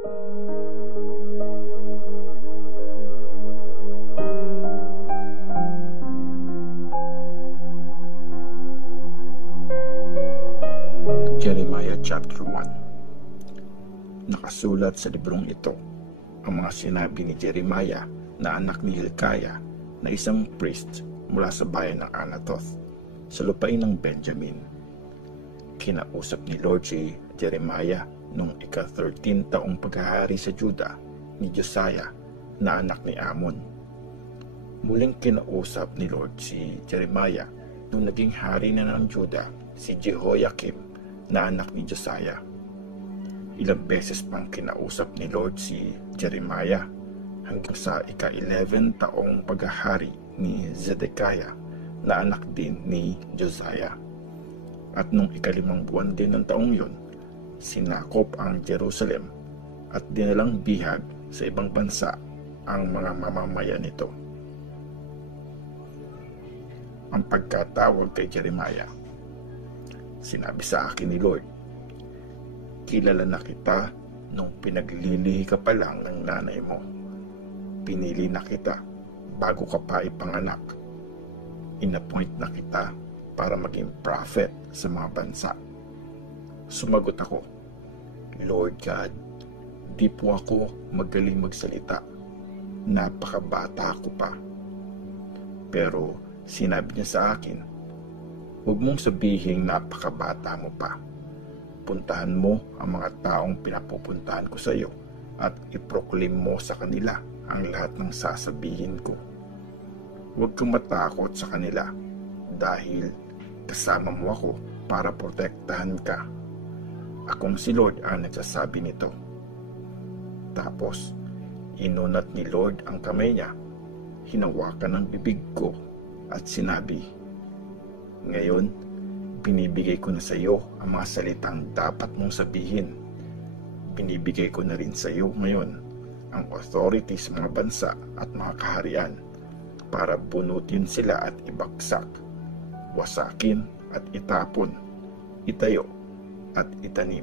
Jeremiah chapter 1. Nakasulat sa librong ito ang mga sinabi ni Jeremiah na anak ni Hilkiah na isang priest mula sa bayan ng Anathoth sa lupain ng Benjamin. Kinausap ni Lord si Jeremiah nung ika-13 taong paghahari sa Juda ni Josiah na anak ni Amon. Muling kinausap ni Lord si Jeremiah nung naging hari na ng Juda si Jehoiakim na anak ni Josiah. Ilang beses pang kinausap ni Lord si Jeremiah hanggang sa ika-11 taong paghahari ni Zedekiah na anak din ni Josiah. At nung ika-5 buwan din ng taong yun, sinakop ang Jerusalem at dinalang bihag sa ibang bansa ang mga mamamayan nito. Ang pagkatawag kay Jeremiah. Sinabi sa akin ni Lord, kilala na kita nung pinaglilihi ka pa lang ng nanay mo. Pinili na kita bago ka pa ipanganak. Inappoint na kita para maging prophet sa mga bansa. Sumagot ako, Lord God, di po ako magaling magsalita. Napakabata ko pa. Pero sinabi niya sa akin, huwag mong sabihing napakabata mo pa. Puntahan mo ang mga taong pinapupuntahan ko sa iyo at iproclaim mo sa kanila ang lahat ng sasabihin ko. Huwag kang matakot sa kanila dahil kasama mo ako para protektahan ka. Akong si Lord ang nagsasabi nito. Tapos, inunat ni Lord ang kamay niya, hinawakan ang bibig ko at sinabi, ngayon, binibigay ko na sa iyo ang mga salitang dapat mong sabihin. Binibigay ko na rin sa iyo ngayon ang authority sa mga bansa at mga kaharian para bunutin sila at ibagsak, wasakin at itapon, itayo at itanim.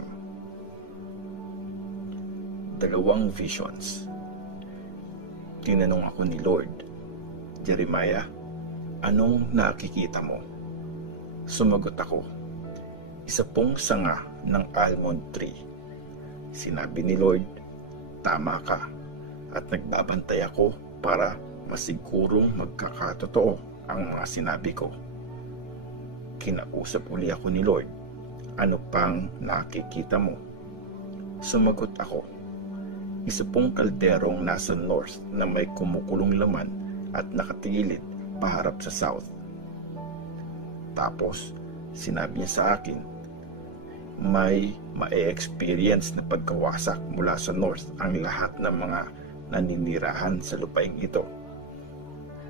2 visions. Tinanong ako ni Lord, Jeremiah, anong nakikita mo? Sumagot ako, isa pong sanga ng almond tree. Sinabi ni Lord, tama ka, at nagbabantay ako para masigurong magkakatotoo ang mga sinabi ko. Kinausap uli ako ni Lord, ano pang nakikita mo? Sumagot ako, isa pong kalderong nasa north na may kumukulong laman at nakatigilid paharap sa south. Tapos, sinabi niya sa akin, may ma-experience na pagkawasak mula sa north ang lahat ng mga naninirahan sa lupaing ito.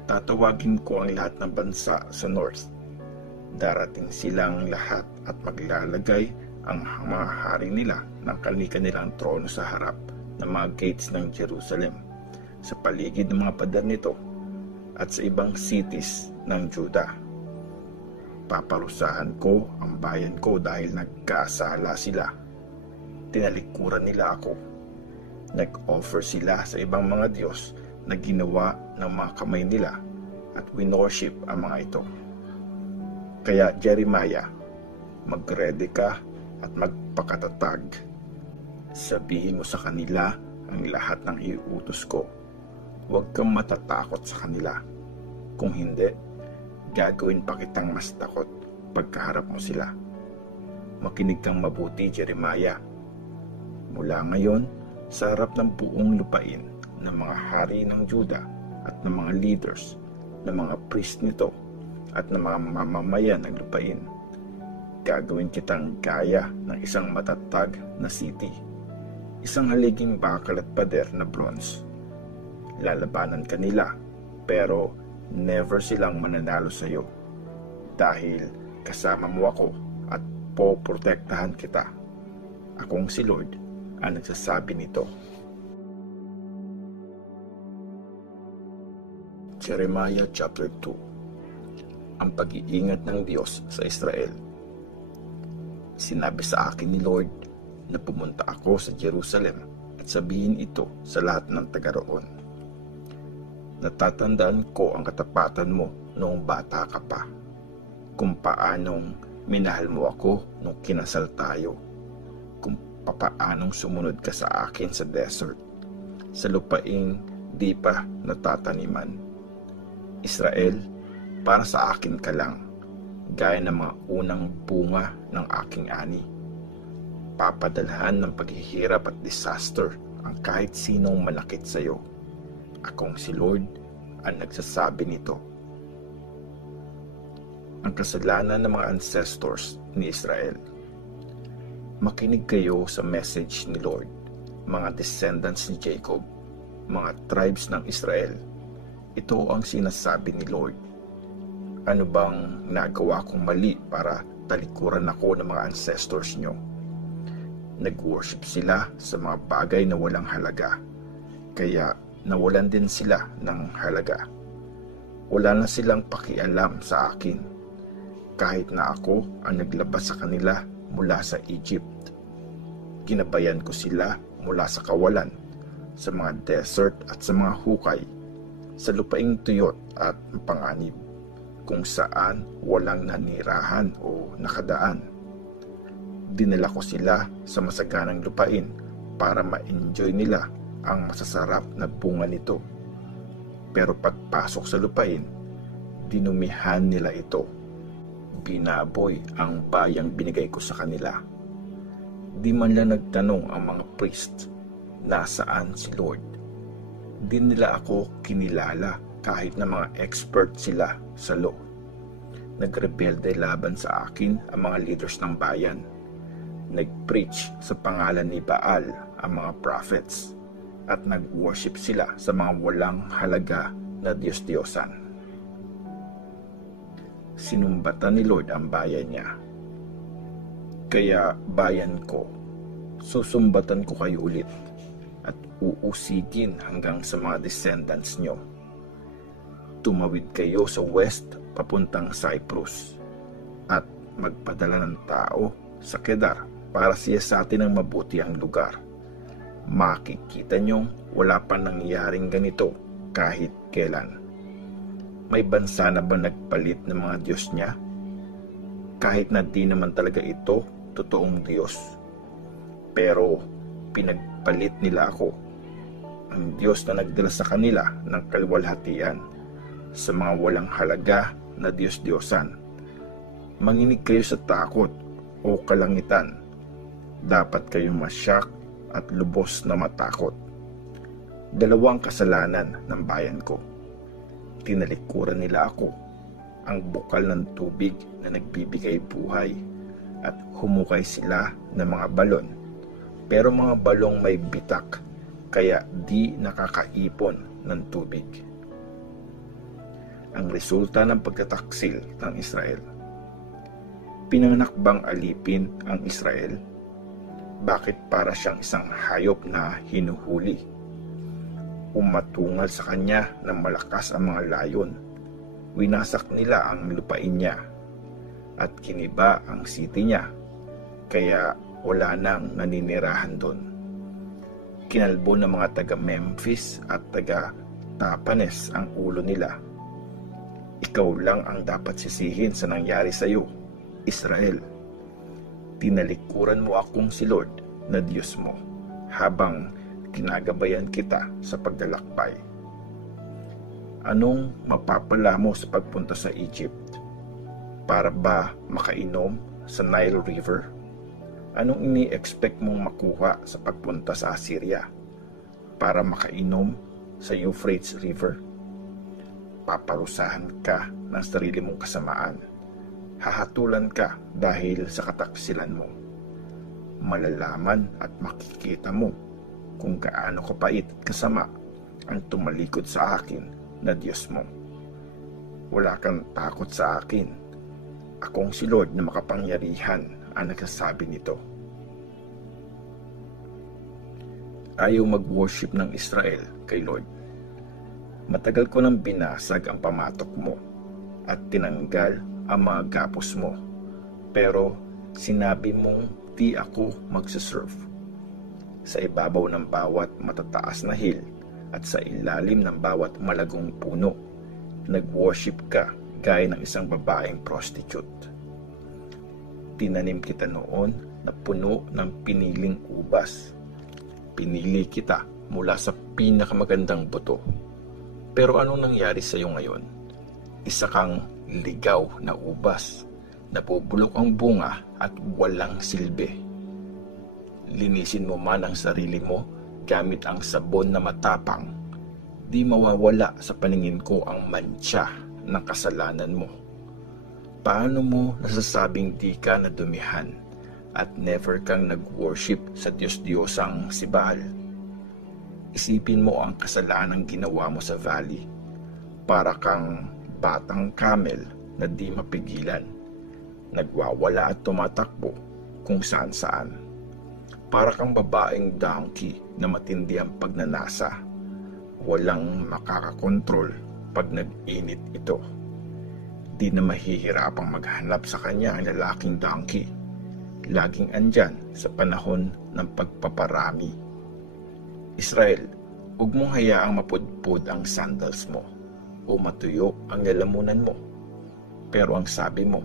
Tatawagin ko ang lahat ng bansa sa north. Darating silang lahat at maglalagay ang mga hari nila ng kanilang trono sa harap ng mga gates ng Jerusalem, sa paligid ng mga pader nito at sa ibang cities ng Judah. Paparusahan ko ang bayan ko dahil nagkasala sila. Tinalikuran nila ako. Nag-offer sila sa ibang mga Diyos na ginawa ng mga kamay nila at winorship ang mga ito. Kaya Jeremiah, mag-ready ka at magpakatatag. Sabihin mo sa kanila ang lahat ng iuutos ko. Huwag kang matatakot sa kanila. Kung hindi, gagawin pa kitang mas takot pagkaharap mo sila. Makinig kang mabuti, Jeremiah. Mula ngayon, sa harap ng buong lupain ng mga hari ng Juda at ng mga leaders, ng mga priest nito at ng mga mamamayan ng lupain, gagawin kitang gaya ng isang matatag na city, isang haliging bakal at pader na bronze. Lalabanan ka nila, pero never silang mananalo sa iyo dahil kasama mo ako at poprotektahan kita. Akong si Lord ang nagsasabi nito. Jeremiah chapter 2. Ang pag-iingat ng Diyos sa Israel. Sinabi sa akin ni Lord na pumunta ako sa Jerusalem at at sabihin ito sa lahat ng taga roon. Natatandaan ko ang katapatan mo noong bata ka pa, kung paanong minahal mo ako nung kinasal tayo, kung paanong sumunod ka sa akin sa desert, sa lupaing di pa natataniman. Israel, para sa akin ka lang, gaya ng mga unang bunga ng aking ani. Papadalhan ng paghihirap at disaster ang kahit sinong malakit sa iyo. Akong si Lord ang nagsasabi nito. Ang kasalanan ng mga ancestors ni Israel. Makinig kayo sa message ni Lord, mga descendants ni Jacob, mga tribes ng Israel. Ito ang sinasabi ni Lord. Ano bang nagawa kong mali para talikuran ako ng mga ancestors nyo? Nag-worship sila sa mga bagay na walang halaga, kaya nawalan din sila ng halaga. Wala na silang pakialam sa akin, kahit na ako ang naglabas sa kanila mula sa Egypt. Ginabayan ko sila mula sa kawalan, sa mga desert at sa mga hukay, sa lupaing tuyot at panganib, kung saan walang nanirahan o nakadaan. Dinala ko sila sa masaganang lupain para ma-enjoy nila ang masasarap na bunga nito. Pero pagpasok sa lupain, dinumihan nila ito. Binaboy ang bayang binigay ko sa kanila. Di man lang nagtanong ang mga priest, nasaan si Lord? Di nila ako kinilala kahit na mga expert sila sa law. Nagrebelde laban sa akin ang mga leaders ng bayan. Nag-preach sa pangalan ni Baal ang mga prophets at nag-worship sila sa mga walang halaga na Diyos-Diyosan. Sinumbatan ni Lord ang bayan niya. Kaya bayan ko, susumbatan ko kayo ulit at uusigin hanggang sa mga descendants nyo. Tumawid kayo sa west papuntang Cyprus at magpadala ng tao sa Kedar para siyasatin ang mabuti ang lugar. Makikita nyong wala pa nangyaring ganito kahit kailan. May bansa na ba nagpalit ng mga Diyos niya? Kahit na di naman talaga ito totoong Diyos. Pero pinagpalit nila ako, ang Diyos na nagdala sa kanila ng kaluwalhatian, sa mga walang halaga na Diyos-Diyosan. Manginig kayo sa takot o kalangitan. Dapat kayong masyak at lubos na matakot. Dalawang kasalanan ng bayan ko. Tinalikuran nila ako, ang bukal ng tubig na nagbibigay buhay, at humukay sila ng mga balon. Pero mga balong may bitak, kaya di nakakaipon ng tubig. Ang resulta ng pagtataksil ng Israel. Pinanganak bang alipin ang Israel? Bakit para siyang isang hayop na hinuhuli? Umatungal sa kanya ng malakas ang mga layon. Winasak nila ang lupain niya at kiniba ang city niya, kaya wala nang naninirahan doon. Kinalbo ng mga taga Memphis at taga Tapanes ang ulo nila. Ikaw lang ang dapat sisihin sa nangyari sa iyo, Israel. Tinalikuran mo akong si Lord na Diyos mo, habang ginagabayan kita sa paglalakbay. Anong mapapala mo sa pagpunta sa Egypt? Para ba makainom sa Nile River? Anong ini-expect mong makuha sa pagpunta sa Assyria? Para makainom sa Euphrates River? Paparusahan ka ng sarili mong kasamaan. Hahatulan ka dahil sa kataksilan mo. Malalaman at makikita mo kung gaano kapait at kasama ang tumalikod sa akin na Diyos mo. Wala kang takot sa akin. Akong si Lord na makapangyarihan ang nagsasabi nito. Ayaw mag-worship ng Israel kay Lord. Matagal ko nang binasag ang pamatok mo at tinanggal ang mga gapos mo. Pero sinabi mong di ako magsaserve. sa ibabaw ng bawat matataas na hill at sa ilalim ng bawat malagong puno. Nag-worship ka gaya ng isang babaeng prostitute. Tinanim kita noon na puno ng piniling ubas. Pinili kita mula sa pinakamagandang buto. Pero anong nangyari sa iyo ngayon? Isa kang ligaw na ubas. Napubulok ang bunga at walang silbi. Linisin mo man ang sarili mo gamit ang sabon na matapang, di mawawala sa paningin ko ang mantsa ng kasalanan mo. Paano mo nasasabing di ka nadumihan at never kang nag-worship sa Diyos-Diyosang si Baal? Isipin mo ang kasalanang ginawa mo sa valley. Para kang batang camel na di mapigilan, nagwawala at tumatakbo kung saan-saan. Para kang babaeng donkey na matindi ang pagnanasa. Walang makakakontrol pag nag-init ito. Di na mahihirapang maghanap sa kanya ang lalaking donkey. Laging andyan sa panahon ng pagpaparami. Israel, huwag mong hayaang mapudpud ang sandals mo o matuyo ang lalamunan mo. Pero ang sabi mo,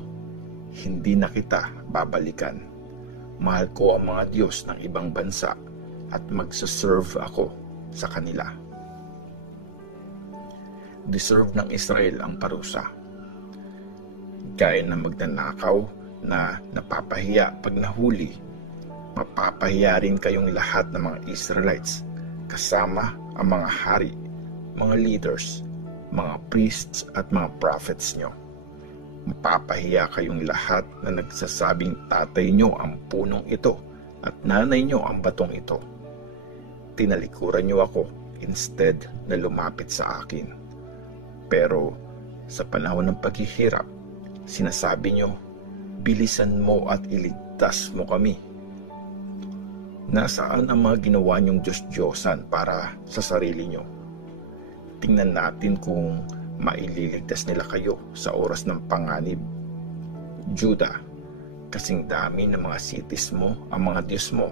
hindi na kita babalikan. Mahal ko ang mga Diyos ng ibang bansa at magsaserve ako sa kanila. Deserve ng Israel ang parusa. Gaya ng magnanakaw na napapahiya pag nahuli, mapapahiya rin kayong lahat ng mga Israelites, kasama ang mga hari, mga leaders, mga priests at mga prophets nyo. Mapapahiya kayong lahat na nagsasabing tatay nyo ang punong ito at nanay nyo ang batong ito. Tinalikuran nyo ako instead na lumapit sa akin. Pero sa panahon ng paghihirap, sinasabi nyo, bilisan mo at iligtas mo kami. Nasaan ang mga ginawa nyong Diyos-Diyosan para sa sarili nyo? Tingnan natin kung maililigtas nila kayo sa oras ng panganib. Judah, kasing dami ng mga cities mo ang mga Diyos mo.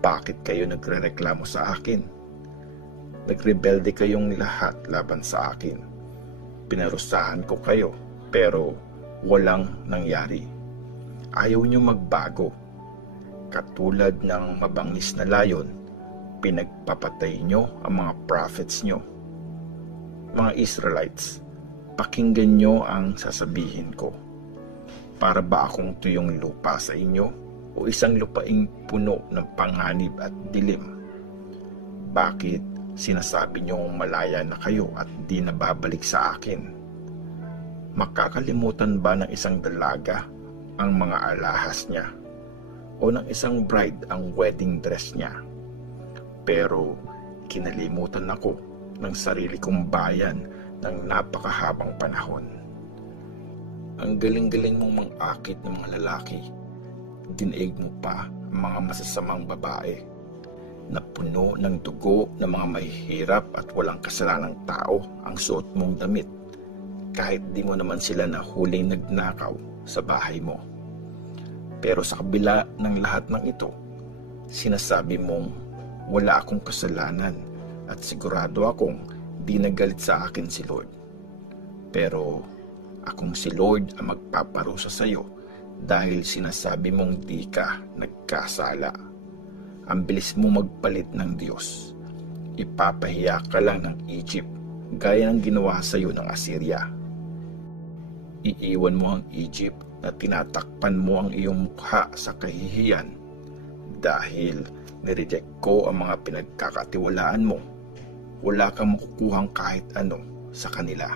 Bakit kayo nagrereklamo sa akin? Nagrebelde kayong lahat laban sa akin. Pinarusahan ko kayo pero walang nangyari. Ayaw nyo magbago. Katulad ng mabangis na layon, pinagpapatay nyo ang mga prophets nyo. Mga Israelites, pakinggan nyo ang sasabihin ko. Para ba akong tuyong lupa sa inyo o isang lupaing puno ng panganib at dilim? Bakit sinasabi nyo malaya na kayo at di na babalik sa akin? Makakalimutan ba ng isang dalaga ang mga alahas niya o ng isang bride ang wedding dress niya? Pero kinalimutan ako ng sarili kong bayan ng napakahabang panahon. Ang galing-galing mong mang-akit ng mga lalaki. Dinaig mo pa ang mga masasamang babae na puno ng dugo ng mga mahihirap at walang kasalanang tao ang suot mong damit, kahit di mo naman sila nahuling nagnakaw sa bahay mo. Pero sa kabila ng lahat ng ito, sinasabi mong wala akong kasalanan at sigurado akong di nagalit sa akin si Lord. Pero akong si Lord ang magpaparusa sa iyo dahil sinasabi mong di ka nagkasala. Ang bilis mo magpalit ng Diyos. Ipapahiya ka lang ng Egypt gaya ng ginawa sa iyo ng Assyria. Iiwan mo ang Egypt na tinatakpan mo ang iyong mukha sa kahihiyan dahil nireject ko ang mga pinagkakatiwalaan mo. Wala kang makukuhang kahit ano sa kanila.